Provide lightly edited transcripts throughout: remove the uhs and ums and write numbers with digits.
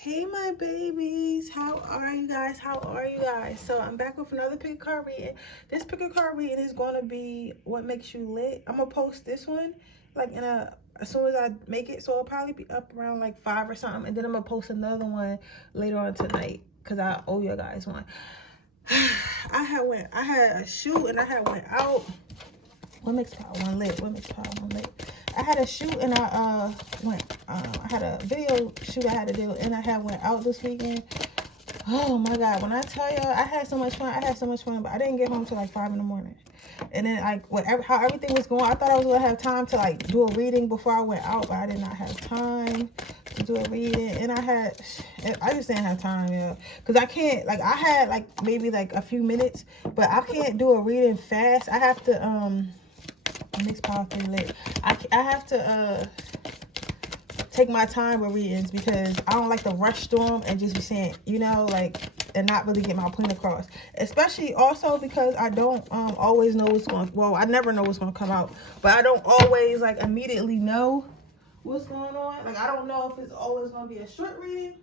Hey my babies, how are you guys? So I'm back with another pick a card reading. This pick a card reading is going to be what makes you lit. I'm going to post this one like as soon as I make it, so it'll probably be up around like 5 or something, and then I'm going to post another one later on tonight because I owe you guys one. I had a shoot and I had went out. What makes power one lit? I had a shoot and I had a video shoot I had to do, and I had went out this weekend. Oh my god, when I tell you I had so much fun, but I didn't get home till like 5 in the morning. And then how everything was going, I thought I was gonna have time to like do a reading before I went out, but I did not have time to do a reading. And I just didn't have time, because I can't, like, I had like maybe like a few minutes, but I can't do a reading fast. I have to mix powerfully lit. I have to take my time with readings because I don't like to rush through them and just be saying, and not really get my point across. Especially also because I don't always know I never know what's going to come out, but I don't always like immediately know what's going on. Like, I don't know if it's always going to be a short reading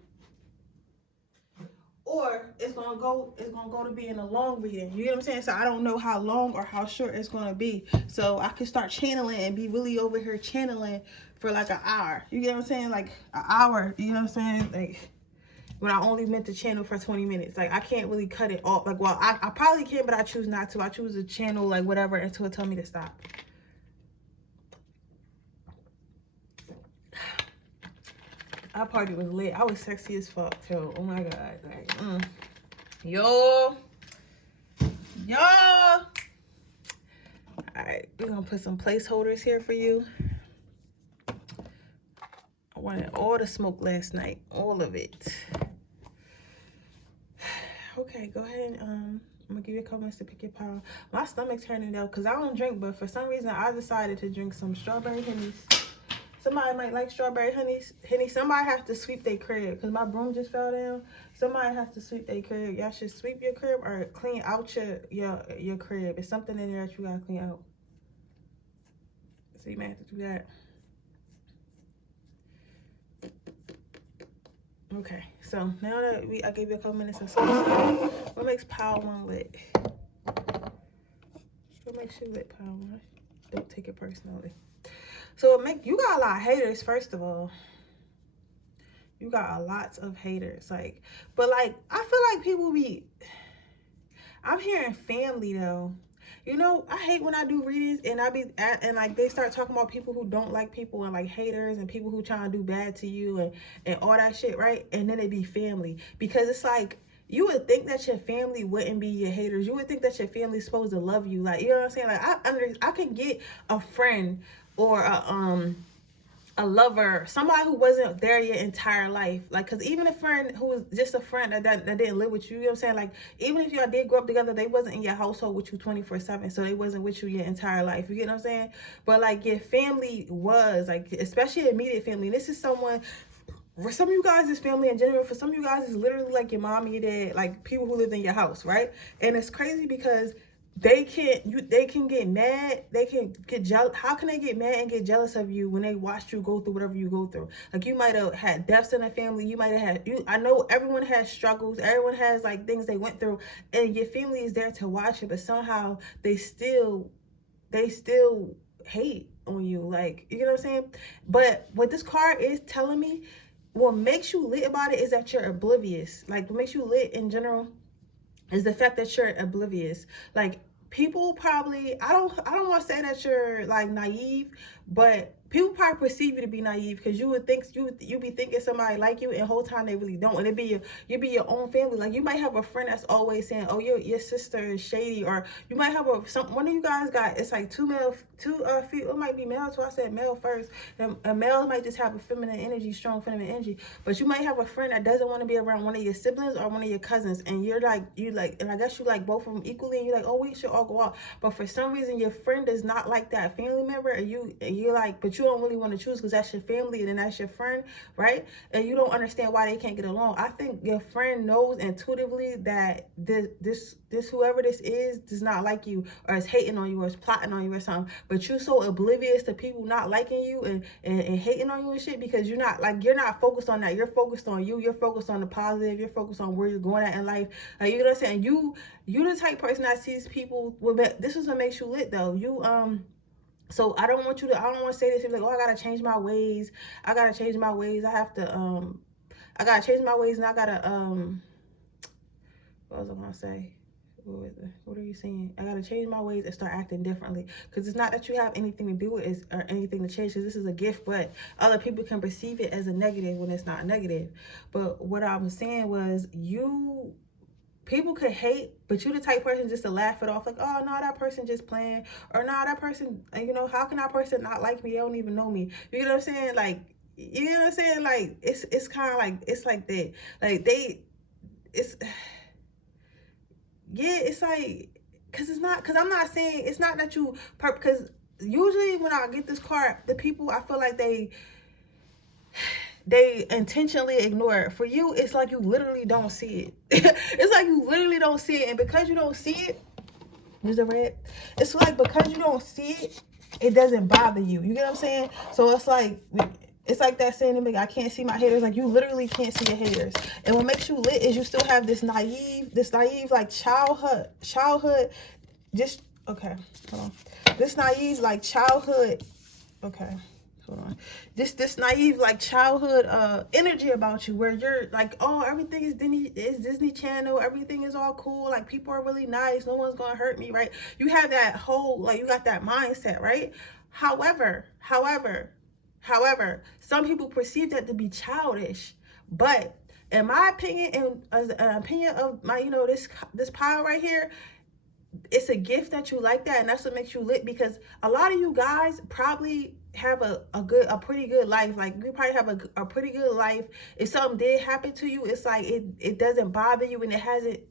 or it's gonna go to being a long reading. You get what I'm saying? So I don't know how long or how short it's gonna be. So I could start channeling and be really over here channeling for like an hour. You get what I'm saying? Like an hour. You know what I'm saying? Like, when I only meant to channel for 20 minutes. Like, I can't really cut it off. Like, well, I probably can, but I choose not to. I choose to channel like whatever until it tell me to stop. Our party was lit. I was sexy as fuck too. Oh my god. Like, Yo. Alright, we're gonna put some placeholders here for you. I wanted all the smoke last night. All of it. Okay, go ahead and I'm gonna give you a couple minutes to pick your pile. My stomach's turning though, because I don't drink, but for some reason I decided to drink some strawberry hennies. Somebody might like strawberry honey. Somebody has to sweep their crib because my broom just fell down. Somebody has to sweep their crib. Y'all should sweep your crib or clean out your crib. It's something in there that you gotta clean out. So you might have to do that. Okay, so now that I gave you a couple minutes of sleep, what makes power one lit? What makes you lit, power one? Don't take it personally. So you got a lot of haters, first of all. You got a lot of haters. Like, but like, I feel like people I'm hearing family though. I hate when I do readings and like they start talking about people who don't like people and like haters and people who trying to do bad to you and all that shit, right? And then they be family. Because it's like, you would think that your family wouldn't be your haters. You would think that your family's supposed to love you. Like, you know what I'm saying? Like, I can get a friend or a lover, somebody who wasn't there your entire life. Like, because even a friend who was just a friend that didn't live with you, you know what I'm saying? Like, even if y'all did grow up together, they wasn't in your household with you 24/7, so they wasn't with you your entire life. You get what I'm saying? But like, your family was, like, especially your immediate family. This is someone, for some of you guys, it's family in general. For some of you guys, it's literally like your mom and your dad, like people who lived in your house, right? And it's crazy because they can get mad, they can get jealous. How can they get mad and get jealous of you when they watched you go through whatever you go through? Like, you might have had deaths in the family, you might have had I know everyone has struggles, everyone has like things they went through, and your family is there to watch it, but somehow they still hate on you. Like, you know what I'm saying? But what this card is telling me, what makes you lit about it is that you're oblivious. Like, what makes you lit in general is the fact that you're oblivious. Like, people probably, I don't want to say that you're like naive, but people probably perceive you to be naive because you would think you be thinking somebody like you, and the whole time they really don't. And you be your own family. Like, you might have a friend that's always saying, "Oh, your sister is shady," or you might have one of you guys got, it's like two female, it might be male. So I said male first. And a male might just have a feminine energy, strong feminine energy. But you might have a friend that doesn't want to be around one of your siblings or one of your cousins, and and I guess you like both of them equally, and you're like, "Oh, we should all go out." But for some reason, your friend does not like that family member, and you're like, but but you don't really want to choose because that's your family and then that's your friend, right? And you don't understand why they can't get along. I think your friend knows intuitively that this whoever this is does not like you, or is hating on you, or is plotting on you or something. But you're so oblivious to people not liking you and hating on you and shit, because you're not focused on that. You're focused on you. You're focused on the positive. You're focused on where you're going at in life. You know what I'm saying? You the type of person that sees people. This is what makes you lit though. So I don't want to say this. You're like, oh, I gotta change my ways. I gotta change my ways. I gotta change my ways, and I gotta what was I gonna say? What are you saying? I gotta change my ways and start acting differently, because it's not that you have anything to do with it or anything to change, because this is a gift, but other people can perceive it as a negative when it's not negative. But what I was saying was, people could hate, but you the type person just to laugh it off, like, oh no, that person just playing, or no, that person, you know, how can that person not like me? They don't even know me. You know what I'm saying? Like, you know what I'm saying? Like, it's kind of like, it's like that. Like it's like, because I'm not saying, it's not that you, because usually when I get this card, the people, I feel like they intentionally ignore it. For you, it's like you literally don't see it. It's like you literally don't see it, and because you don't see it, there's a red. It's like, because you don't see it, it doesn't bother you. You get what I'm saying? So it's like that saying to me, I can't see my haters. Like, you literally can't see your haters. And what makes you lit is you still have this naive like childhood, just, okay, hold on. This naive like childhood, okay, hold on. This naive like childhood energy about you, where you're like, oh, everything is Disney Channel, everything is all cool, like people are really nice, no one's gonna hurt me, right? You have that whole, like, you got that mindset, right? However, some people perceive that to be childish. But in my opinion, and as an opinion of my, you know, this pile right here, it's a gift that you like that, and that's what makes you lit, because a lot of you guys probably have a pretty good life. Like, you probably have a pretty good life. If something did happen to you, it's like it doesn't bother you, and it hasn't,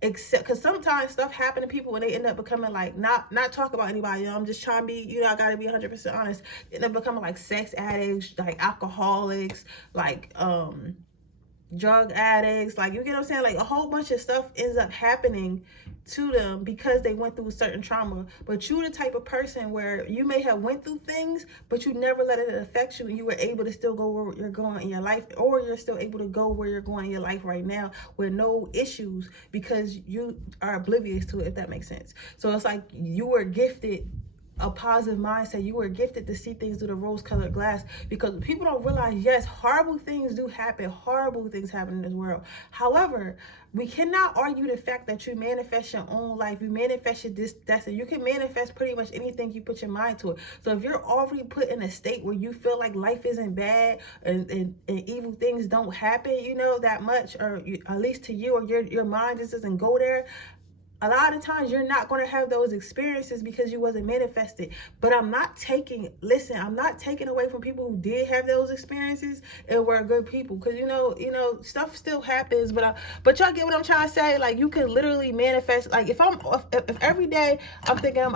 except because sometimes stuff happen to people when they end up becoming like, not talk about anybody, you know, I'm just trying to be, you know, I gotta be 100% honest, they end up becoming like sex addicts, like alcoholics, like drug addicts, like, you get what I'm saying? Like, a whole bunch of stuff ends up happening to them because they went through a certain trauma. But you the type of person where you may have went through things, but you never let it affect you, and you were able to still go where you're going in your life, or you're still able to go where you're going in your life right now with no issues, because you are oblivious to it, if that makes sense. So it's like you were gifted a positive mindset. You were gifted to see things through the rose-colored glass, because people don't realize, yes, horrible things do happen. Horrible things happen in this world. However, we cannot argue the fact that you manifest your own life. You manifest your destiny. You can manifest pretty much anything you put your mind to it. So if you're already put in a state where you feel like life isn't bad and evil things don't happen, you know, that much, or at least to you, or your mind just doesn't go there, a lot of times you're not going to have those experiences because you wasn't manifested. But I'm not taking away from people who did have those experiences and were good people, because you know stuff still happens. But y'all get what I'm trying to say? Like, you can literally manifest. Like, if every day I'm thinking I'm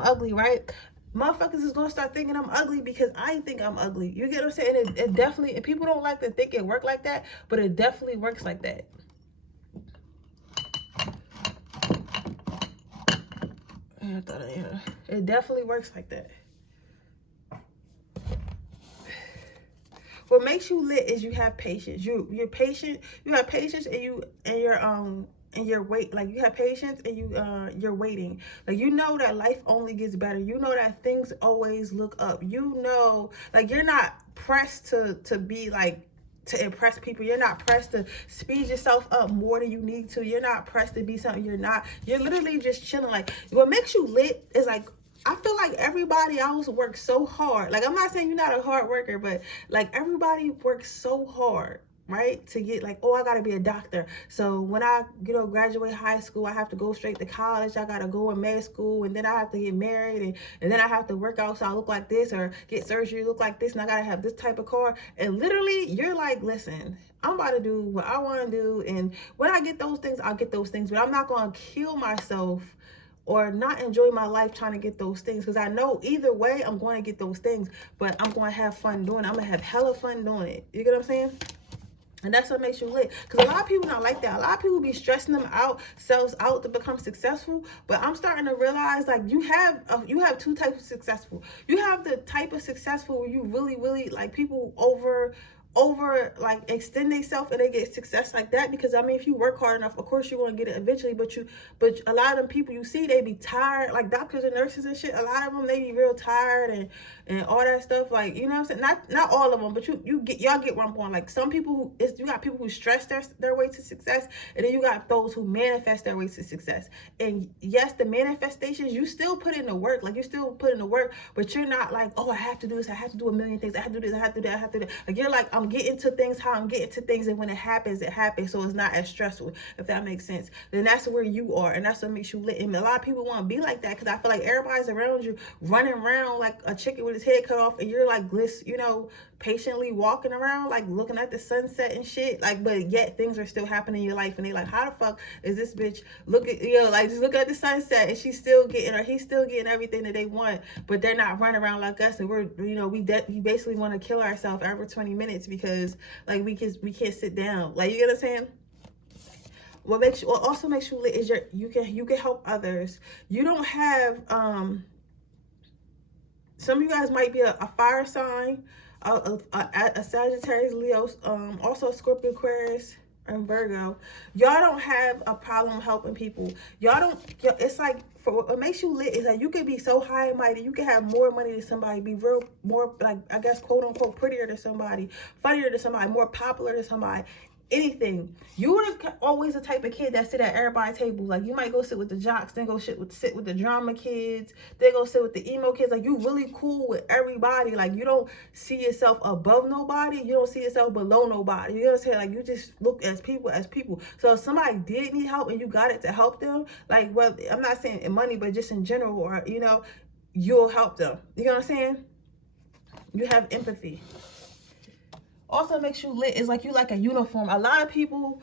ugly, right? Motherfuckers is gonna start thinking I'm ugly because I think I'm ugly. You get what I'm saying? It definitely, and people don't like to think it work like that, but it definitely works like that. It definitely works like that. What makes you lit is you have patience. You're patient. You have patience, and your wait. Like, you have patience, and you're waiting. Like, you know that life only gets better. You know that things always look up. You know, like, you're not pressed to be like, to impress people. You're not pressed to speed yourself up more than you need to. You're not pressed to be something you're not. You're literally just chilling. Like, what makes you lit is like, I feel like everybody else works so hard. Like, I'm not saying you're not a hard worker, but like, everybody works so hard, right, to get like, oh, I gotta be a doctor, so when I, you know, graduate high school, I have to go straight to college. I gotta go in med school, and then I have to get married, and then I have to work out so I look like this, or get surgery look like this, and I gotta have this type of car. And literally, you're like, listen, I'm about to do what I want to do, and when I get those things, I'll get those things, but I'm not gonna kill myself or not enjoy my life trying to get those things, because I know either way I'm going to get those things, but I'm going to have fun doing it. I'm going to have hella fun doing it. You get what I'm saying? And that's what makes you lit. Because a lot of people not like that. A lot of people be stressing themselves out to become successful. But I'm starting to realize, like, you have two types of successful. You have the type of successful where you really, really, like, people over like extend themselves and they get success like that. Because I mean, if you work hard enough, of course you're going to get it eventually. But a lot of them people you see, they be tired, like doctors and nurses and shit. A lot of them, they be real tired and all that stuff. Like, you know what I'm saying? Not all of them, but y'all get where I'm going. Like, some people, you got people who stress their way to success, and then you got those who manifest their way to success. And yes, the manifestations, you still put in the work. Like, you still put in the work, but you're not like, oh, I have to do this, I have to do a million things, I have to do this, I have to do that, I have to do that. Like, you're like, I'm getting to things how I'm getting to things, and when it happens, it happens. So it's not as stressful, if that makes sense. Then that's where you are, and that's what makes you lit. And a lot of people want to be like that, because I feel like everybody's around you running around like a chicken with his head cut off, and you're like, patiently walking around, like looking at the sunset and shit. Like, but yet things are still happening in your life, and they like, how the fuck is this bitch just look at the sunset, and she's still getting, or he's still getting everything that they want, but they're not running around like us, and we're, we basically want to kill ourselves every 20 minutes because like we can't sit down. Like, you get what I'm saying? What also makes you lit is you can help others. You don't have some of you guys might be a fire sign, a Sagittarius, Leo, also Scorpio, Aquarius, and Virgo. Y'all don't have a problem helping people. It's like, what makes you lit is that you can be so high and mighty. You can have more money than somebody, be more, like, I guess, quote unquote, prettier than somebody, funnier than somebody, more popular than somebody. Anything. You were always the type of kid that sit at everybody's table. Like, you might go sit with the jocks, then go sit with the drama kids, then go sit with the emo kids. Like, you really cool with everybody. Like, you don't see yourself above nobody. You don't see yourself below nobody. You know what I'm saying? Like, you just look as people as people. So if somebody did need help and you got it to help them, like, well, I'm not saying in money, but just in general, or, you'll help them. You know what I'm saying? You have empathy. Also makes you lit is like you like a uniform. A lot of people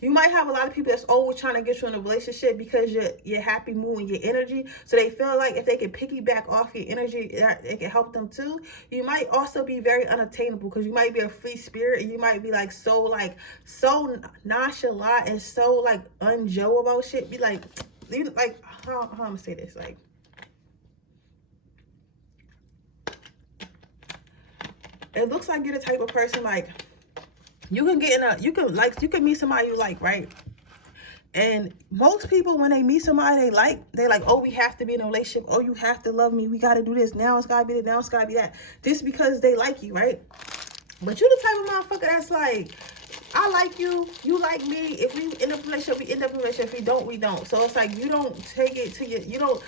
you might have a lot of people that's always trying to get you in a relationship because your happy mood and your energy. So they feel like if they can piggyback off your energy, it can help them too. You might also be very unattainable because you might be a free spirit, and you might be like so nonchalant and so like unjoe about shit. Be like, how I'm gonna say this, like, it looks like you're the type of person, like, you can meet somebody you like, right? And most people, when they meet somebody they like, oh, we have to be in a relationship. Oh, you have to love me. We got to do this. Now it's got to be this. Now it's got to be that. Just because they like you, right? But you're the type of motherfucker that's like, I like you, you like me. If we end up in a relationship, we end up in a relationship. If we don't, we don't. So it's like, you don't take it to you don't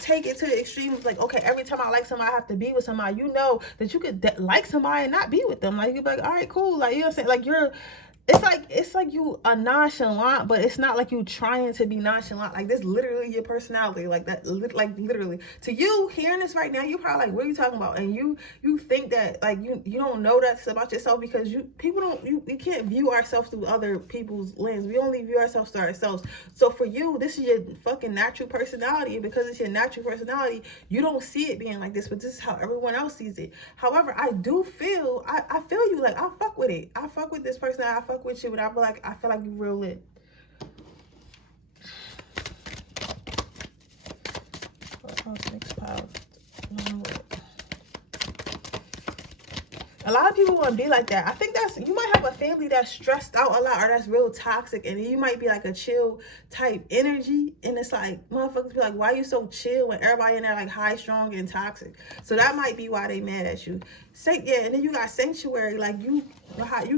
take it to the extreme of like, okay, every time I like somebody, I have to be with somebody. You know that you could like somebody and not be with them. Like, you could be like, all right, cool. Like, you know what I'm saying? Like, it's like you are nonchalant, but it's not like you trying to be nonchalant. Like, this literally your personality. Like, that, like, literally. To you, hearing this right now, you probably like, what are you talking about? And you think that, like, you don't know that about yourself because we can't view ourselves through other people's lens. We only view ourselves through ourselves. So for you, this is your fucking natural personality. And because it's your natural personality, you don't see it being like this, but this is how everyone else sees it. However, I do feel, I feel you. Like, I fuck with it. I fuck with this person. I fuck with you, but I feel like you real lit. A lot of people want to be like that. I think you might have a family that's stressed out a lot, or that's real toxic, and you might be like a chill type energy, and it's like, motherfuckers be like, why you so chill when everybody in there like high, strong, and toxic? So that might be why they mad at you. And then you got sanctuary, like you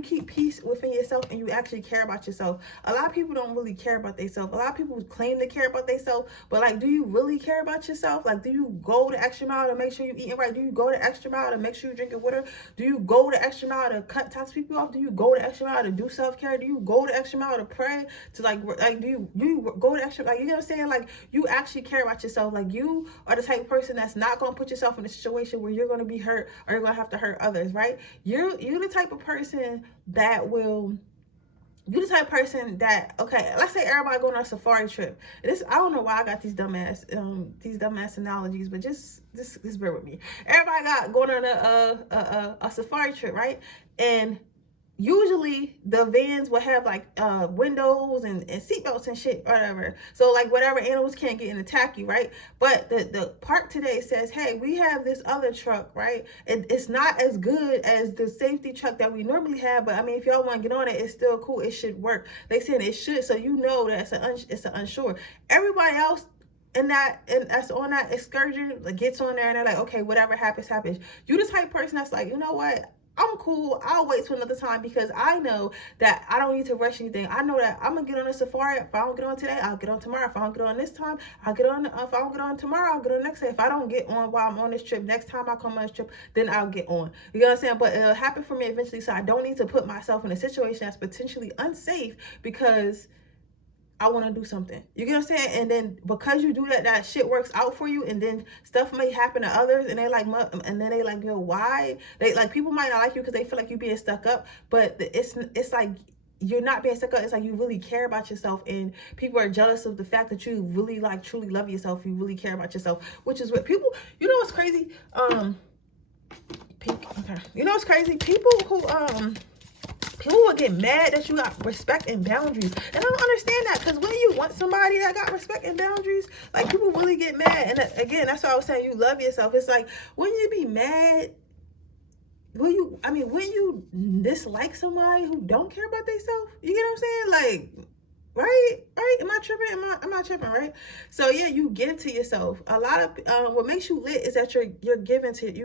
keep peace within yourself, and you actually care about yourself. A lot of people don't really care about themselves. A lot of people claim to care about themselves, but like, do you really care about yourself? Like, do you go the extra mile to make sure you're eating right? Do you go the extra mile to make sure you're drinking water? Do you go the extra mile to cut toxic people off? Do you go the extra mile to do self-care? Do you go the extra mile to pray? To like do you go the extra, like, you know what I'm saying? Like, you actually care about yourself. Like, you are the type of person that's not going to put yourself in a situation where you're going to be hurt, or you're going to have to hurt others, right? You're the type of person that will You the type of person that, okay, let's say everybody going on a safari trip. This, I don't know why I got these dumbass analogies, but just bear with me. Everybody got going on a safari trip, right? And usually the vans will have like windows and seatbelts and shit, whatever. So like whatever animals can't get and attack you, right? But the park today says, hey, we have this other truck, right? And it's not as good as the safety truck that we normally have, but I mean, if y'all want to get on it, it's still cool. It should work. They said it should, so you know that it's an unsure. Everybody else and that's on that excursion gets on there and they're like, okay, whatever happens. You the type of person that's like, you know what? I'm cool. I'll wait till another time because I know that I don't need to rush anything. I know that I'm gonna get on a safari. If I don't get on today, I'll get on tomorrow. If I don't get on this time, I'll get on. If I don't get on tomorrow, I'll get on next day. If I don't get on while I'm on this trip, next time I come on this trip, then I'll get on. You know what I'm saying? But it'll happen for me eventually, so I don't need to put myself in a situation that's potentially unsafe because I want to do something. You get what I'm saying? And then because you do that, that shit works out for you. And then stuff may happen to others, and they like, and then they like, yo, why? They like, people might not like you because they feel like you being stuck up. But it's like you're not being stuck up. It's like you really care about yourself, and people are jealous of the fact that you really like truly love yourself. You really care about yourself, which is what people. You know what's crazy? You know what's crazy? People who people will get mad that you got respect and boundaries. And I don't understand that, because when you want somebody that got respect and boundaries, like, people really get mad. And again, that's why I was saying you love yourself. It's like, when you be mad, when you dislike somebody who don't care about themselves, you get what I'm saying? Like, right? Am I tripping? I'm not tripping, right? So yeah, you give to yourself. A lot of what makes you lit is that you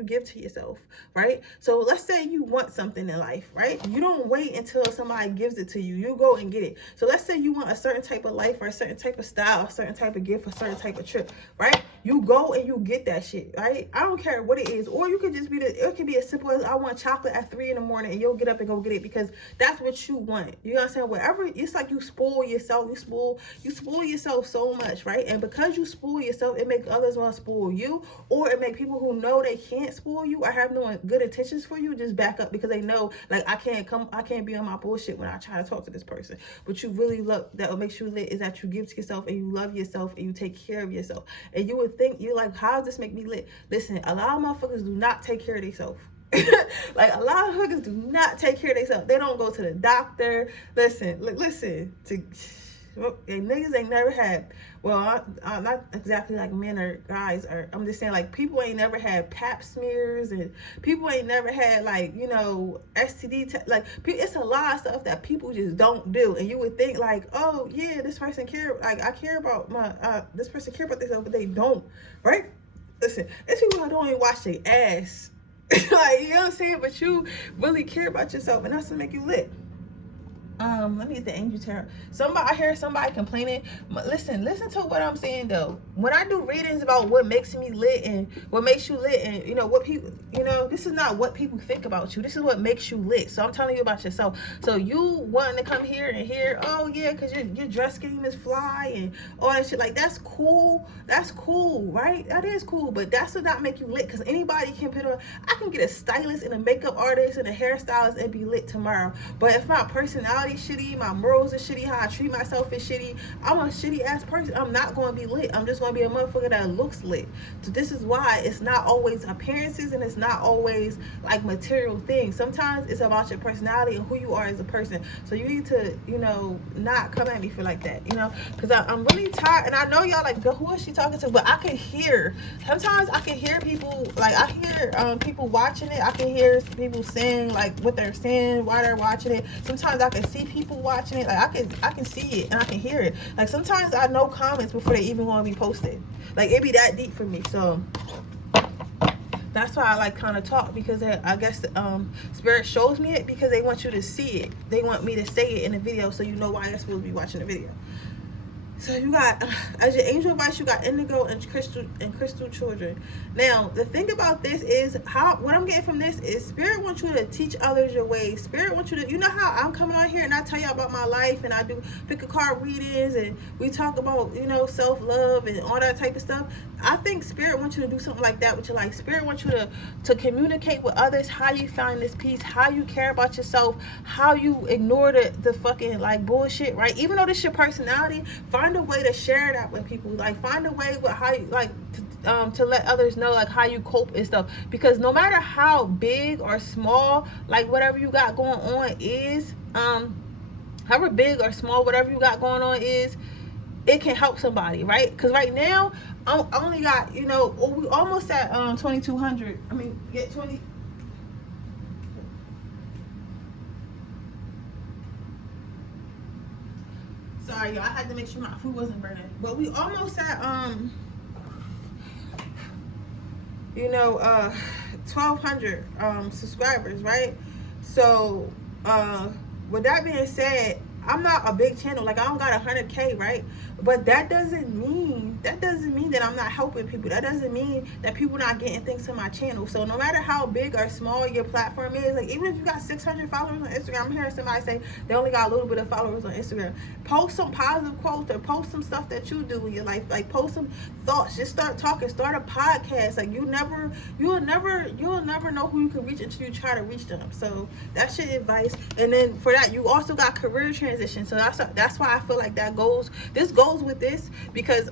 give to yourself, right? So let's say you want something in life, right? You don't wait until somebody gives it to you. You go and get it. So let's say you want a certain type of life or a certain type of style, a certain type of gift, a certain type of trip, right? You go and you get that shit, right? I don't care what it is. Or you could just it could be as simple as, I want chocolate at 3 a.m. and you'll get up and go get it because that's what you want. You know what I'm saying? Whatever, it's like you spoil yourself. You spoil yourself so much, right? And because you spoil yourself, it makes others want to spoil you, or it makes people who know they can't spoil you or have no good intentions for you just back up because they know, like, I can't be on my bullshit when I try to talk to this person. But you really love, that what makes you lit is that you give to yourself and you love yourself and you take care of yourself. And you would think, you're like, how does this make me lit? Listen, a lot of motherfuckers do not take care of themselves. Like, a lot of hookers do not take care of themselves. They don't go to the doctor. Listen to niggas ain't never had, well, not exactly like men or guys, or I'm just saying, like, people ain't never had pap smears, and people ain't never had, like, you know, STD like, it's a lot of stuff that people just don't do. And you would think, like, oh yeah, this person care, like, I care about my this person care about themselves, but they don't, right? Listen, it's people who don't even wash their ass. Like, you know what I'm saying? But you really care about yourself, and that's what make you lit. Let me get the angel tarot. I hear somebody complaining. Listen to what I'm saying though. When I do readings about what makes me lit and what makes you lit, and you know what people, you know, this is not what people think about you. This is what makes you lit. So I'm telling you about yourself. So you wanting to come here and hear, oh yeah, because your dress game is fly and all that shit, like, that's cool. That's cool, right? That is cool, but that's what not make you lit. Because anybody can put on. I can get a stylist and a makeup artist and a hairstylist and be lit tomorrow. But if my personality shitty, my morals are shitty, how I treat myself is shitty, I'm a shitty ass person, I'm not going to be lit. I'm just going to be a motherfucker that looks lit. So this is why it's not always appearances, and it's not always like material things. Sometimes it's about your personality and who you are as a person. So you need to, you know, not come at me for like that, you know, because I'm really tired. And I know y'all like, who is she talking to? But I can hear, sometimes I can hear people, like, I hear people watching it. I can hear people saying like what they're saying while they're watching it. Sometimes I can see people watching it. Like, I can see it and I can hear it. Like, sometimes I know comments before they even want to be posted. Like, it be that deep for me. So that's why I like kind of talk, because I guess Spirit shows me it because they want you to see it. They want me to say it in the video so you know why you're supposed to be watching the video. So you got, as your angel advice, you got indigo and crystal children. Now, the thing about this is, what I'm getting from this is, Spirit wants you to teach others your ways. Spirit wants you to, you know how I'm coming on here and I tell you about my life, and I do pick a card readings, and we talk about, you know, self-love and all that type of stuff. I think Spirit wants you to do something like that with your life. Spirit wants you to communicate with others how you find this peace, how you care about yourself, how you ignore the fucking like bullshit, right? Even though this is your personality, find a way to share that with people. Like find a way with how you like to let others know like how you cope and stuff. Because no matter how big or small, like whatever you got going on is, however big or small whatever you got going on is, it can help somebody, right? Because right now I only got, you know, we almost at 2200. I mean, get 20. Sorry, y'all, I had to make sure my food wasn't burning. But we almost at you know, 1200 subscribers, right? So with that being said, I'm not a big channel, like I don't got 100K, right? But that doesn't mean that I'm not helping people. That doesn't mean that people not getting things to my channel. So no matter how big or small your platform is, like even if you got 600 followers on Instagram, I'm hearing somebody say they only got a little bit of followers on Instagram. Post some positive quotes or post some stuff that you do in your life. Like post some thoughts. Just start talking. Start a podcast. Like you'll never know who you can reach until you try to reach them. So that's your advice. And then for that, you also got career transition. So that's why I feel like this goes with this, because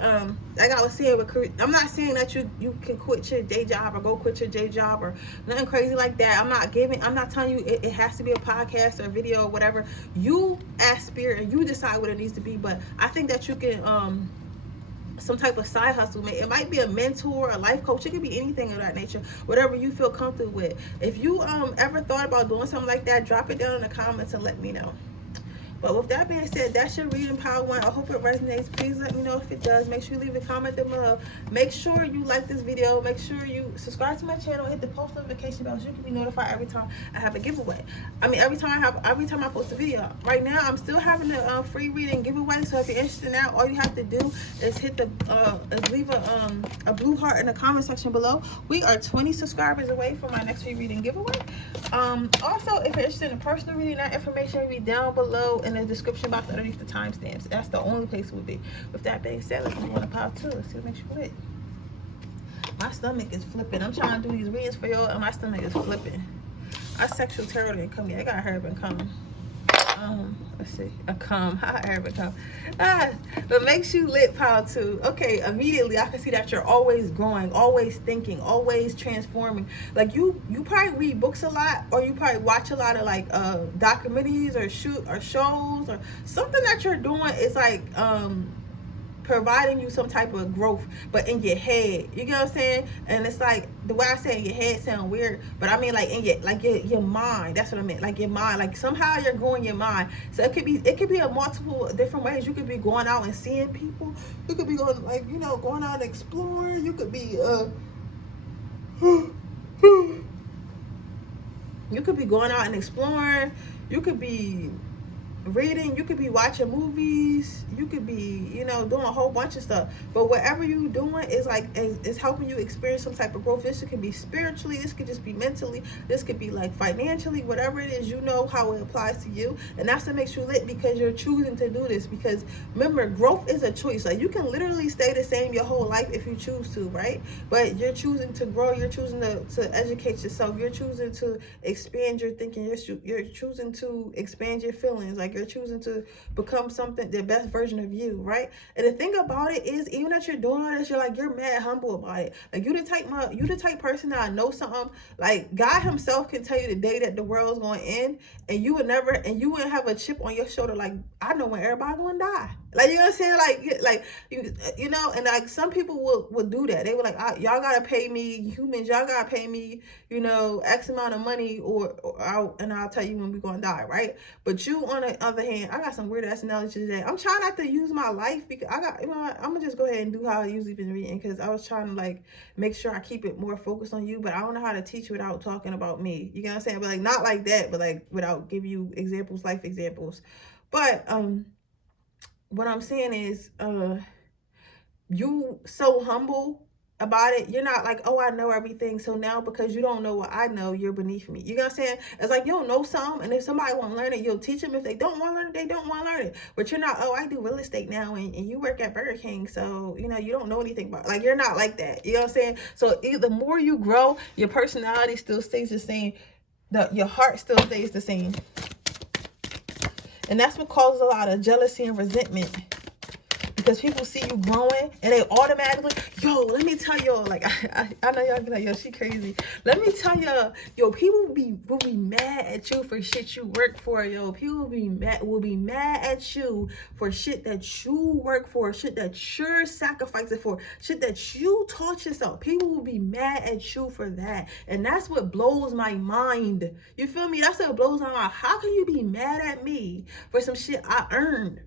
like I was saying with career, I'm not saying that you can quit your day job or go quit your day job or nothing crazy like that. I'm not telling you it has to be a podcast or a video or whatever. You ask Spirit and you decide what it needs to be. But I think that you can some type of side hustle. It might be a mentor, a life coach. It could be anything of that nature, whatever you feel comfortable with. If you ever thought about doing something like that, drop it down in the comments and let me know. But with that being said, that's your reading power one. I hope it resonates. Please let me know if it does. Make sure you leave a comment down below. Make sure you like this video. Make sure you subscribe to my channel. Hit the post notification bell so you can be notified every time I have a giveaway. I mean, every time I post a video. Right now, I'm still having a free reading giveaway. So if you're interested in that, all you have to do is hit the leave a blue heart in the comment section below. We are 20 subscribers away from my next free reading giveaway. Also, if you're interested in a personal reading, that information will be down below in the description box underneath the timestamps. That's the only place it would be. With that being said, let's move on to part 2. Let's see what makes you lit. My stomach is flipping. I'm trying to do these reads for y'all and my stomach is flipping. Our sexual terror didn't come yet. I got her been coming. Let's see. A come. I heard it come. But makes you lit, power 2. Okay, immediately I can see that you're always growing, always thinking, always transforming. Like you probably read books a lot, or you probably watch a lot of like documentaries or shows or something that you're doing is like providing you some type of growth, but in your head, you get what I'm saying? And it's like the way I say in your head sound weird, but I mean like in your mind. That's what I meant. Like your mind, like somehow you're growing your mind. So it could be a multiple different ways. You could be going out and seeing people. You could be going like, you know, going out and exploring. You could be you could be going out and exploring. You could be reading, you could be watching movies, you could be, you know, doing a whole bunch of stuff. But whatever you doing is like is helping you experience some type of growth. This could be spiritually, this could just be mentally, this could be like financially, whatever it is, you know how it applies to you. And that's what makes you lit, because you're choosing to do this. Because remember, growth is a choice. Like you can literally stay the same your whole life if you choose to, right? But you're choosing to grow, you're choosing to educate yourself, you're choosing to expand your thinking, you're choosing to expand your feelings. Like you're choosing to become something, the best version of you, right? And the thing about it is, even that you're doing all this, you're mad humble about it. Like you the type person that I know something, like God himself can tell you the day that the world's going to end, and you wouldn't have a chip on your shoulder. Like, I know when everybody going to die. Like, you know what I'm saying? Like you know, and like some people would do that. They were like, y'all got to pay me, humans, y'all got to pay me, you know, X amount of money or I'll tell you when we're going to die, right? But you, on the other hand, I got some weird ass analogies today. I'm trying not to use my life, because you know what, I'm gonna just go ahead and do how I usually been reading, because I was trying to like make sure I keep it more focused on you, but I don't know how to teach without talking about me. You know what I'm saying? But like not like that, but like without giving you examples, life examples. But what I'm saying is, you so humble about it. You're not like, oh, I know everything, so now because you don't know what I know, you're beneath me. You know what I'm saying? It's like you don't know something, and if somebody want to learn it, you'll teach them. If they don't want to learn it, they don't want to learn it. But you're not, oh, I do real estate now, and you work at Burger King, so you know you don't know anything about, like, you're not like that. You know what I'm saying? So the more you grow, your personality still stays the same, your heart still stays the same, and that's what causes a lot of jealousy and resentment. Because people see you growing and they automatically, yo, let me tell y'all, like, I know y'all be like, yo, she crazy. Let me tell y'all, yo, people will be mad at you for shit you work for, yo. People will be mad at you for shit that you work for, shit that you're sacrificing for, shit that you taught yourself. People will be mad at you for that. And that's what blows my mind. You feel me? That's what blows my mind. How can you be mad at me for some shit I earned?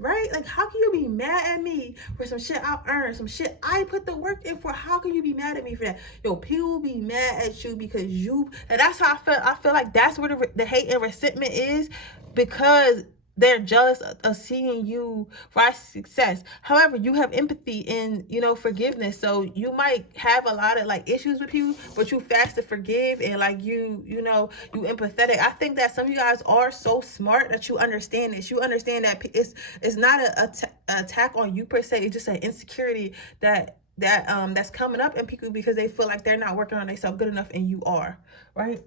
Right? Like, how can you be mad at me for some shit I earned, some shit I put the work in for? How can you be mad at me for that? Yo, people be mad at you because you, and that's how I feel. I feel like that's where the hate and resentment is, because they're jealous of seeing you rise to success. However, you have empathy and, you know, forgiveness. So you might have a lot of like issues with people, but you fast to forgive, and like you know, you empathetic. I think that some of you guys are so smart that you understand this. You understand that it's not an attack on you per se. It's just an insecurity that's coming up in people because they feel like they're not working on themselves good enough, and you are, right?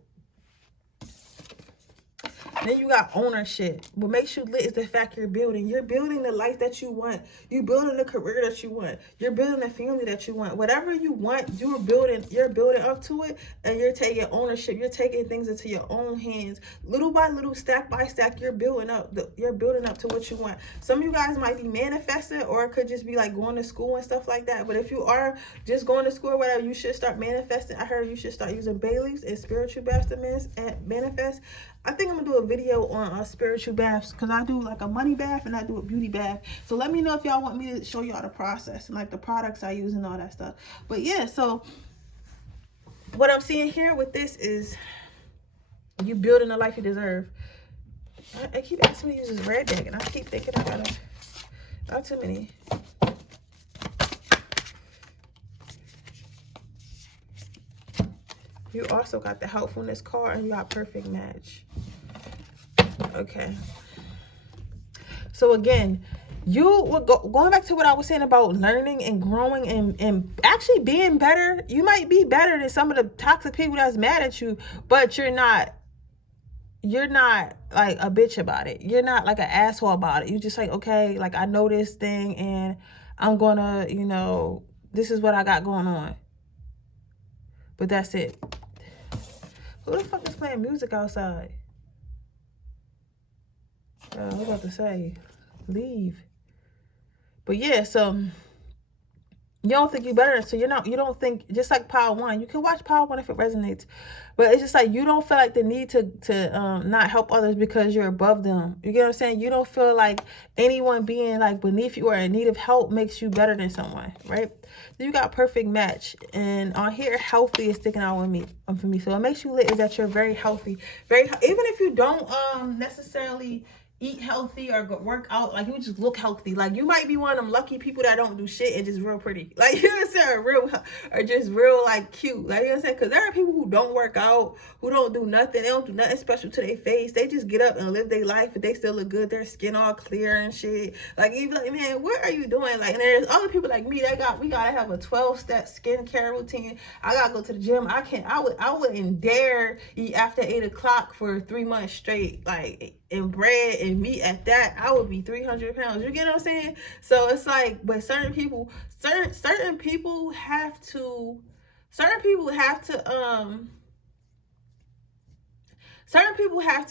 Then you got ownership. What makes you lit is the fact you're building. You're building the life that you want. You're building the career that you want. You're building the family that you want. Whatever you want, you're building up to it, and you're taking ownership. You're taking things into your own hands. Little by little, stack by stack, you're building up to what you want. Some of you guys might be manifesting, or it could just be like going to school and stuff like that. But if you are just going to school or whatever, you should start manifesting. I heard you should start using bay leaves and spiritual baths to manifest. I think I'm gonna do a video on spiritual baths, because I do like a money bath and I do a beauty bath. So let me know if y'all want me to show y'all the process and like the products I use and all that stuff. But yeah, so what I'm seeing here with this is you building the life you deserve. I keep asking me to use this red deck, and I keep thinking I gotta, not too many. You also got the helpfulness card, and you got perfect match. Okay. So again, going back to what I was saying about learning and growing and actually being better. You might be better than some of the toxic people that's mad at you, but you're not like a bitch about it. You're not like an asshole about it. You're just like, okay, like, I know this thing, and I'm gonna, you know, this is what I got going on. But that's it. Who the fuck is playing music outside? I was about to say, leave. But yeah, so you don't think you're better, so you don't think, just like Power One. You can watch Power One if it resonates, but it's just like you don't feel like the need to not help others because you're above them. You get what I'm saying? You don't feel like anyone being like beneath you or in need of help makes you better than someone, right? Then you got perfect match, and on here, healthy is sticking out with me for me. So what makes you lit is that you're very healthy, even if you don't necessarily eat healthy or work out, like, you just look healthy. Like, you might be one of them lucky people that don't do shit and just real pretty, like, you know what I'm saying, or just real like cute, like, you know what I'm saying, because there are people who don't work out, who don't do nothing, they don't do nothing special to their face, they just get up and live their life, but they still look good, their skin all clear and shit. Like, you be like, man, what are you doing? Like, and there's other people like me that we gotta have a 12-step skincare routine. I gotta go to the gym. I wouldn't dare eat after 8 o'clock for 3 months straight, like, and bread and meat at that. I would be 300 pounds. You get what I'm saying? So it's like, but certain people have to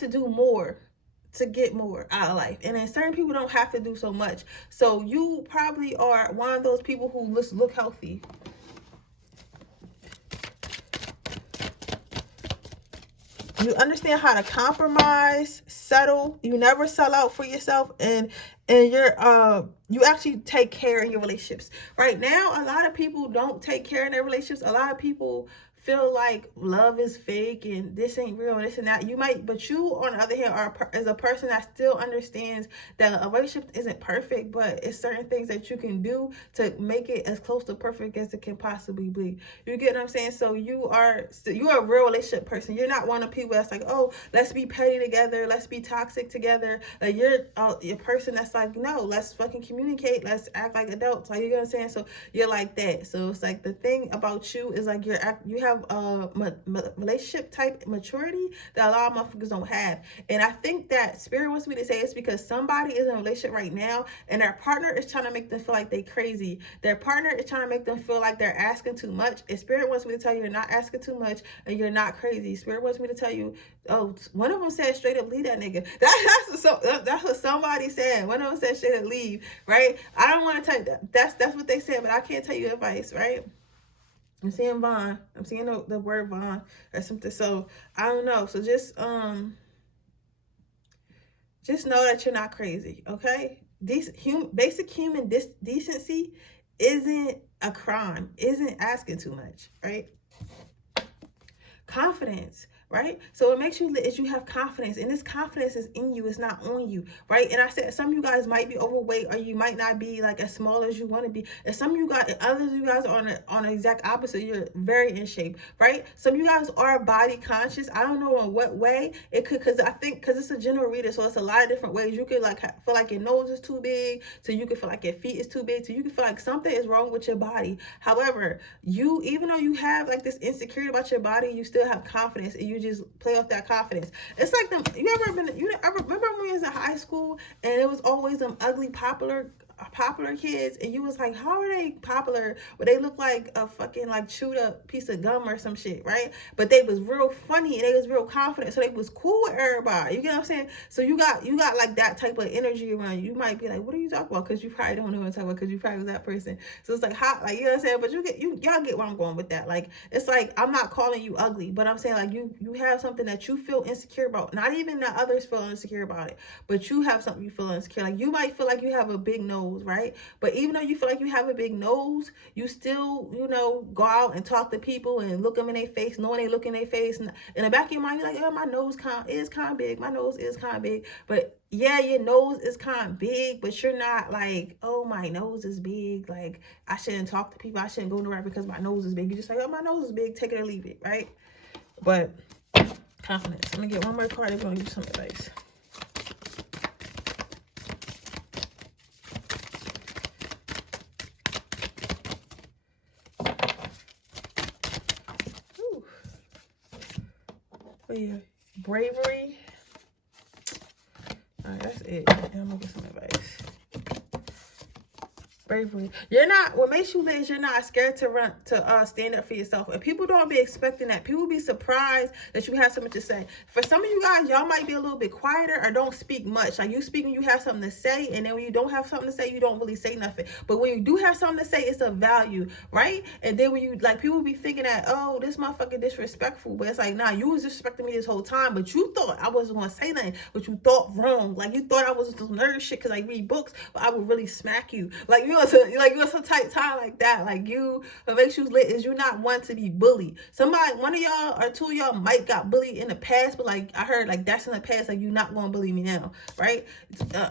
do more to get more out of life, and then certain people don't have to do so much. So you probably are one of those people who look healthy. You understand how to compromise, settle. You never sell out for yourself, and you actually take care in your relationships. Right now, a lot of people don't take care in their relationships. A lot of people feel like love is fake and this ain't real and this and that. You might, but you on the other hand is a person that still understands that a relationship isn't perfect, but it's certain things that you can do to make it as close to perfect as it can possibly be. You get what I'm saying? So you're a real relationship person. You're not one of people that's like, oh, let's be petty together, let's be toxic together. Like you're a person that's like, no, let's fucking communicate, let's act like adults. Like, you know what I'm saying? So you're like that. So it's like the thing about you is like you have a relationship type maturity that a lot of motherfuckers don't have. And I think that Spirit wants me to say it's because somebody is in a relationship right now and their partner is trying to make them feel like they crazy. Their partner is trying to make them feel like they're asking too much. And Spirit wants me to tell you you're not asking too much and you're not crazy. Spirit wants me to tell you, oh, one of them said straight up leave that nigga. That's what somebody said. One of them said straight up leave, right? I don't want to tell you that. That's what they said, but I can't tell you advice, right? I'm seeing Vaughn. I'm seeing the word Vaughn or something. So I don't know. So just know that you're not crazy, okay? Basic human decency isn't a crime. Isn't asking too much, right? Confidence, right? So what makes you lit is you have confidence, and this confidence is in you, it's not on you, right? And I said some of you guys might be overweight, or you might not be like as small as you want to be, and some of you guys, others of you guys are on the exact opposite. You're very in shape, right? Some of you guys are body conscious. I don't know in what way it could, because it's a general reader, so it's a lot of different ways. You could like feel like your nose is too big, so you could feel like your feet is too big, so you can feel like something is wrong with your body. However, even though you have like this insecurity about your body, you still have confidence, and you just play off that confidence. It's like them. You ever remember when we was in high school and it was always them ugly popular kids, and you was like, how are they popular? But they look like a fucking like chewed up piece of gum or some shit, right? But they was real funny and they was real confident, so they was cool with everybody. You get what I'm saying? So you got like that type of energy around you. You might be like, what are you talking about? Because you probably don't know what I'm talking about, because you probably was that person. So it's like hot, like, you know what I'm saying? But y'all get where I'm going with that. Like, it's like, I'm not calling you ugly, but I'm saying like you have something that you feel insecure about. Not even that others feel insecure about it, but you have something you feel insecure. Like, you might feel like you have a big nose, right? But even though you feel like you have a big nose, you still, go out and talk to people and look them in their face, knowing they look in their face. And in the back of your mind, you're like, oh, my nose is kind of big. My nose is kind of big. But yeah, your nose is kind of big, but you're not like, oh, my nose is big. Like, I shouldn't talk to people. I shouldn't go nowhere because my nose is big. You're just like, oh, my nose is big. Take it or leave it, right? But confidence. Let me get one more card. I'm going to give you some advice. For your bravery. All right, that's it. I'm gonna get some advice. Bravery. What makes you lit is you're not scared to stand up for yourself. And people don't be expecting that. People be surprised that you have something to say. For some of you guys, y'all might be a little bit quieter or don't speak much. Like, you speak when you have something to say, and then when you don't have something to say, you don't really say nothing. But when you do have something to say, it's of value, right? And then when you, like, people be thinking that, oh, this motherfucker disrespectful. But it's like, nah, you was disrespecting me this whole time, but you thought I wasn't going to say nothing, but you thought wrong. Like, you thought I was some nerd shit because I read books, but I would really smack you. Like, you're some tight time like that. Like, what makes you lit is you're not one to be bullied. One of y'all or two of y'all might got bullied in the past, but like I heard, like, that's in the past. Like, you're not gonna bully me now, right?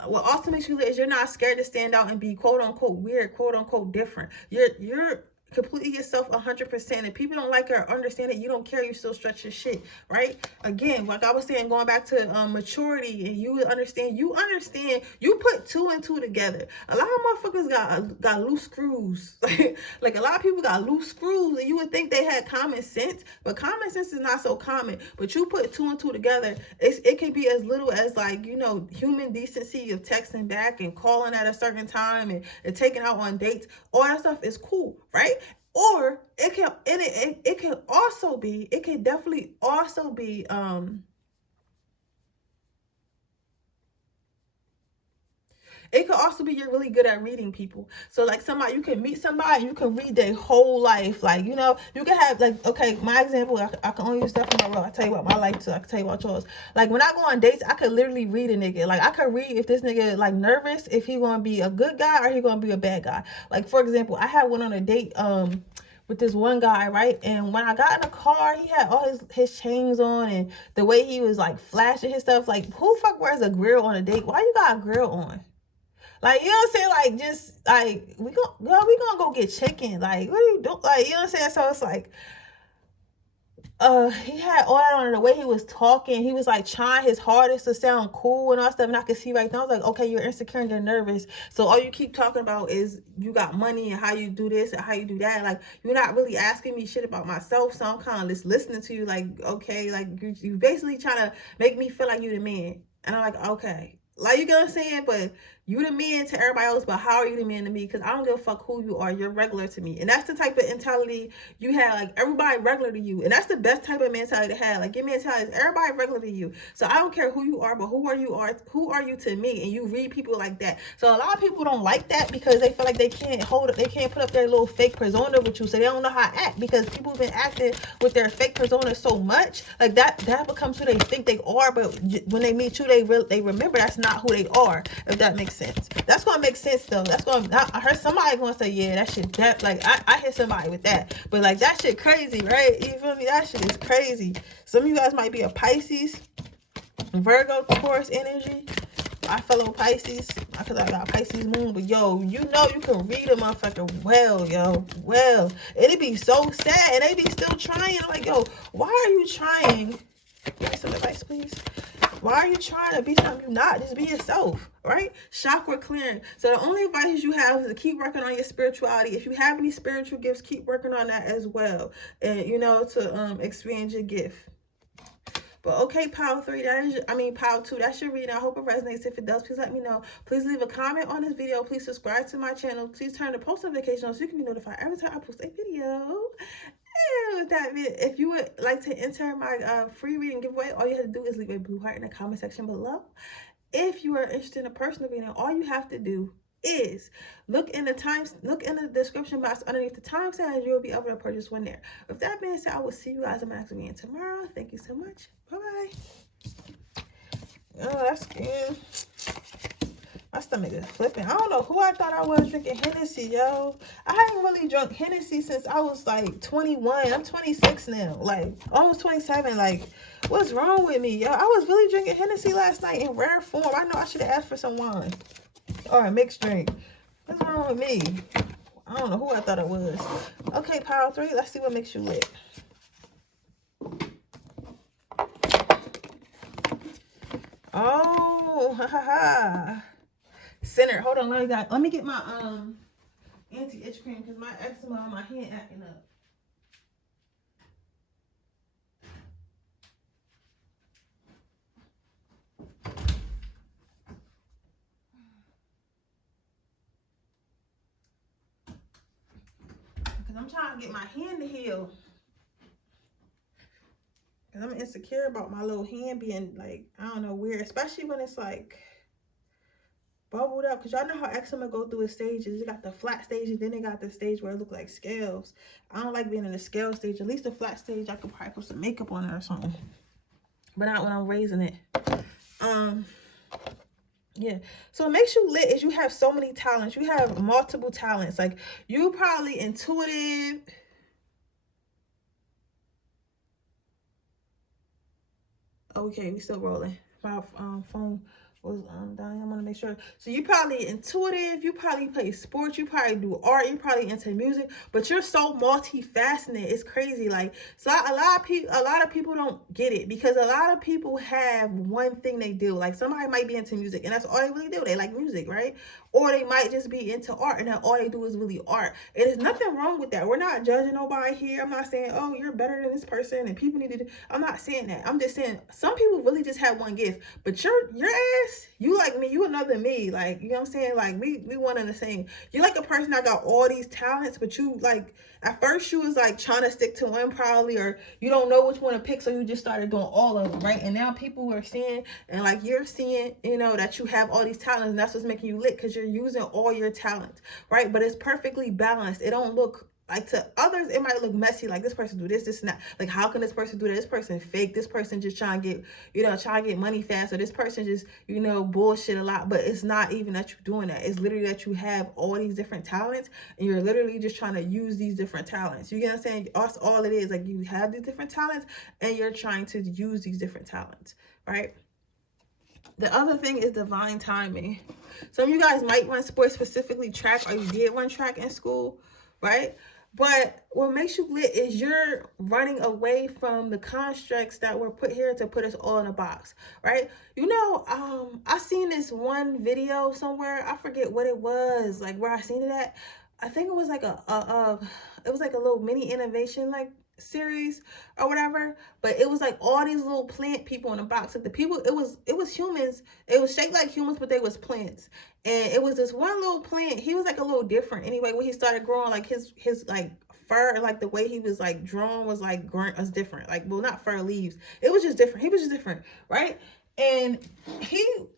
What also makes you lit is you're not scared to stand out and be quote unquote weird, quote unquote different. You're completely yourself 100%, and people don't like it or understand it. You don't care. You still stretch your shit, right? Again, like I was saying, going back to maturity, and you understand. You put two and two together. A lot of motherfuckers got loose screws. Like a lot of people got loose screws, and you would think they had common sense, but common sense is not so common. But you put two and two together, it can be as little as like, human decency of texting back and calling at a certain time and taking out on dates. All that stuff is cool, right? Or it can definitely also be it could also be you're really good at reading people. So like you can meet somebody, you can read their whole life. Like, you can have like, okay, my example, I can only use stuff from my real. I tell you about my life, so I can tell you about yours. Like, when I go on dates, I could literally read a nigga. Like, I could read if this nigga like nervous, if he gonna be a good guy or he gonna be a bad guy. Like, for example, I had one on a date with this one guy, right? And when I got in the car, he had all his chains on, and the way he was like flashing his stuff. Like, who the fuck wears a grill on a date? Why you got a grill on? Like, you know what I'm saying? Like, just like we gonna go get chicken. Like, what are you doing? Like, you know what I'm saying? So it's like, he had all that on. The way he was talking, he was like trying his hardest to sound cool and all stuff, and I could see right now, I was like, okay, you're insecure and you're nervous, so all you keep talking about is you got money and how you do this and how you do that. Like, you're not really asking me shit about myself, so I'm kind of just listening to you. Like, okay, like you basically trying to make me feel like you the man, and I'm like, okay, like, you get what I'm saying? But you the man to everybody else, but how are you the man to me? Because I don't give a fuck who you are. You're regular to me. And that's the type of mentality you have. Like, everybody regular to you. And that's the best type of mentality to have. Like, your mentality is everybody regular to you. So I don't care who you are, but who are you to me? And you read people like that. So a lot of people don't like that because they feel like they can't put up their little fake persona with you. So they don't know how to act, because people have been acting with their fake persona so much. Like, that becomes who they think they are. But when they meet you, they remember that's not who they are, if that makes sense. That's gonna make sense though. I heard somebody gonna say, yeah, that shit, that, like, I hit somebody with that, but like, that shit crazy, right? You feel me? That shit is crazy. Some of you guys might be a Pisces, Virgo, Taurus energy. My fellow Pisces, because I got Pisces moon, but yo, you know you can read a motherfucker well, yo, well. It'd be so sad, and they be still trying. Like, yo, why are you trying? Give me some advice, please. Why are you trying to be something you're not? Just be yourself, right? Chakra clearing. So the only advice you have is to keep working on your spirituality. If you have any spiritual gifts, keep working on that as well. And, you know, to expand your gift. But okay, pile 3, pile 2, that's your reading. I hope it resonates. If it does, please let me know. Please leave a comment on this video. Please subscribe to my channel. Please turn the post notification on so you can be notified every time I post a video. And with that, if you would like to enter my free reading giveaway, all you have to do is leave a blue heart in the comment section below. If you are interested in a personal reading, all you have to do is look in the description box underneath the timestamp, and you'll be able to purchase one there. With that being said, I will see you guys in my next reading tomorrow. Thank you so much. Bye-bye. Oh, that's good. My stomach is flipping. I don't know who I thought I was drinking Hennessy, yo. I hadn't really drunk Hennessy since I was like 21. I'm 26 now. Like, almost 27. Like, what's wrong with me, yo? I was really drinking Hennessy last night in rare form. I know I should have asked for some wine or a mixed drink. What's wrong with me? I don't know who I thought it was. Okay, pile 3. Let's see what makes you lit. Oh, ha ha ha. Center. Hold on, let me get my anti-itch cream, because my eczema on my hand acting up. Because I'm trying to get my hand to heal. Because I'm insecure about my little hand being, like, I don't know, weird. Especially when it's like bubbled up, because y'all know how eczema go through its stages. You got the flat stage, and then they got the stage where it look like scales. I don't like being in the scale stage. At least the flat stage, I could probably put some makeup on it or something, but not when I'm raising it. Yeah, so what makes you lit is you have so many talents. You have multiple talents. Like, you probably intuitive. Okay, we still rolling. My phone was dying. I want to make sure. So you probably intuitive, you probably play sports, you probably do art, you probably into music, but you're so multifaceted. It's crazy. Like, so a lot of people don't get it, because a lot of people have one thing they do. Like, somebody might be into music and that's all they really do. They like music, right? Or they might just be into art and then all they do is really art. And there's nothing wrong with that. We're not judging nobody here. I'm not saying, oh, you're better than this person and people need to do. I'm not saying that. I'm just saying some people really just have one gift. But your ass, you like me, you another me. Like, you know what I'm saying? Like, we one and the same. You're like a person that got all these talents, but you, like, at first you was like trying to stick to one probably, or you don't know which one to pick, so you just started doing all of them, right? And now people are seeing, and like you're seeing, you know, that you have all these talents, and that's what's making you lit, because you're using all your talents, right? But it's perfectly balanced. It don't look like to others, it might look messy. Like this person do this, this and that. Like how can this person do that? This person fake. This person just trying to get, trying to get money fast. Or this person just, bullshit a lot. But it's not even that you're doing that. It's literally that you have all these different talents and you're literally just trying to use these different talents. You get what I'm saying? That's all it is. Like you have these different talents and you're trying to use these different talents, right? The other thing is divine timing. Some of you guys might run sports, specifically track, or you did run track in school, right? But what makes you lit is you're running away from the constructs that were put here to put us all in a box, right? I seen this one video somewhere. I forget what it was, like where I seen it at. I think it was like it was like a little mini innovation like series or whatever, but it was like all these little plant people in a box. Like the people, it was humans. It was shaped like humans, but they was plants. And it was this one little plant. He was like a little different anyway. When he started growing, like his like fur, and like the way he was like drawn was like was different. Like, well, not fur, leaves. It was just different. He was just different, right? And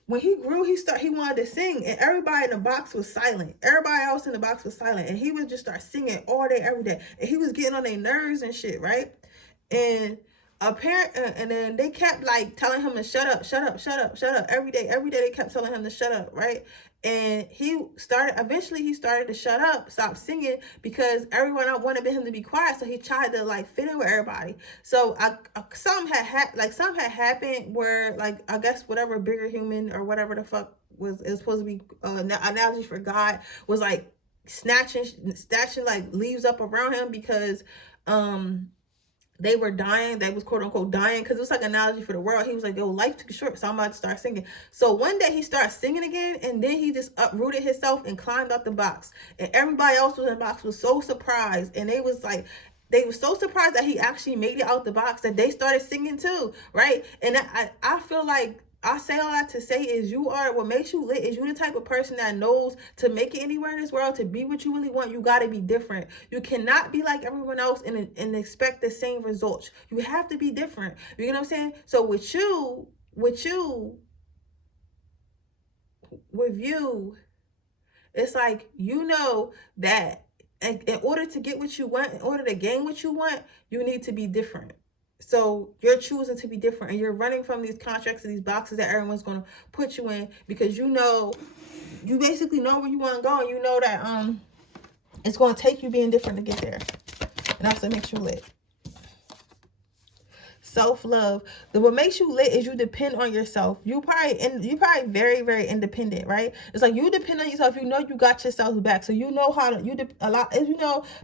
when he grew, he wanted to sing, and everybody in the box was silent. Everybody else in the box was silent, and he would just start singing all day, every day. And he was getting on their nerves and shit, right? And and then they kept like telling him to shut up, shut up, shut up, shut up every day. Every day they kept telling him to shut up, right? And eventually he started to shut up, stop singing, because everyone wanted him to be quiet. So he tried to like fit in with everybody. So something had happened where, like, I guess whatever bigger human or whatever the fuck is supposed to be analogy for God was like snatching like leaves up around him, because they were dying. They was quote unquote dying, because it was like an analogy for the world. He was like, yo, life too short, so I'm about to start singing. So one day he started singing again, and then he just uprooted himself and climbed out the box. And everybody else was in the box was so surprised, and they were so surprised that he actually made it out the box that they started singing too, right? And I feel like I say all that to say is what makes you lit is you the type of person that knows to make it anywhere in this world, to be what you really want, you got to be different. You cannot be like everyone else and expect the same results. You have to be different. You know what I'm saying? So with you, it's like, that in order to get what you want, in order to gain what you want, you need to be different. So you're choosing to be different, and you're running from these contracts and these boxes that everyone's going to put you in, because you basically know where you want to go, and you know that it's going to take you being different to get there. And that's what makes you lit. Self-love. What makes you lit is you depend on yourself. You probably very, very independent, right? It's like you depend on yourself. You got yourself back. So how to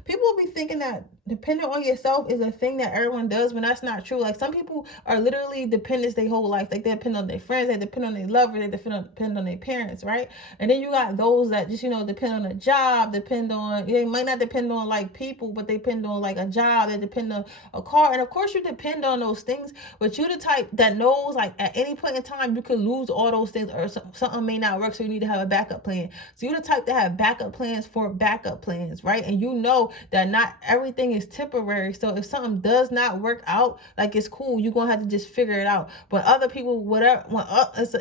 people will be thinking that depending on yourself is a thing that everyone does, when that's not true. Like some people are literally dependents their whole life. Like they depend on their friends, they depend on their lover, they depend on their parents, right? And then you got those that just depend on a job, they might not depend on like people, but they depend on like a job, they depend on a car. And of course you depend on those things, but you're the type that knows like at any point in time you could lose all those things, or something may not work, so you need to have a backup plan. So you're the type that have backup plans for backup plans, right? And you know that not everything is temporary. So if something does not work out, like it's cool, you're gonna have to just figure it out. But other people,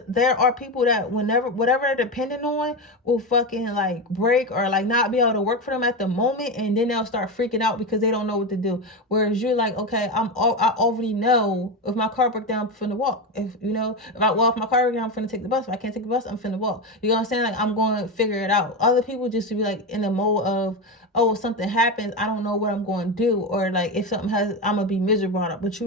there are people that whatever they're depending on will fucking like break or like not be able to work for them at the moment, and then they'll start freaking out because they don't know what to do. Whereas you're like, okay, I already know if my car broke down, I'm finna walk. If my car broke down, I'm finna take the bus. If I can't take the bus, I'm finna walk. You know what I'm saying? Like I'm going to figure it out. Other people just to be like in the mode of, oh, if something happens, I don't know what I'm going to do, or like if something I'm gonna be miserable. But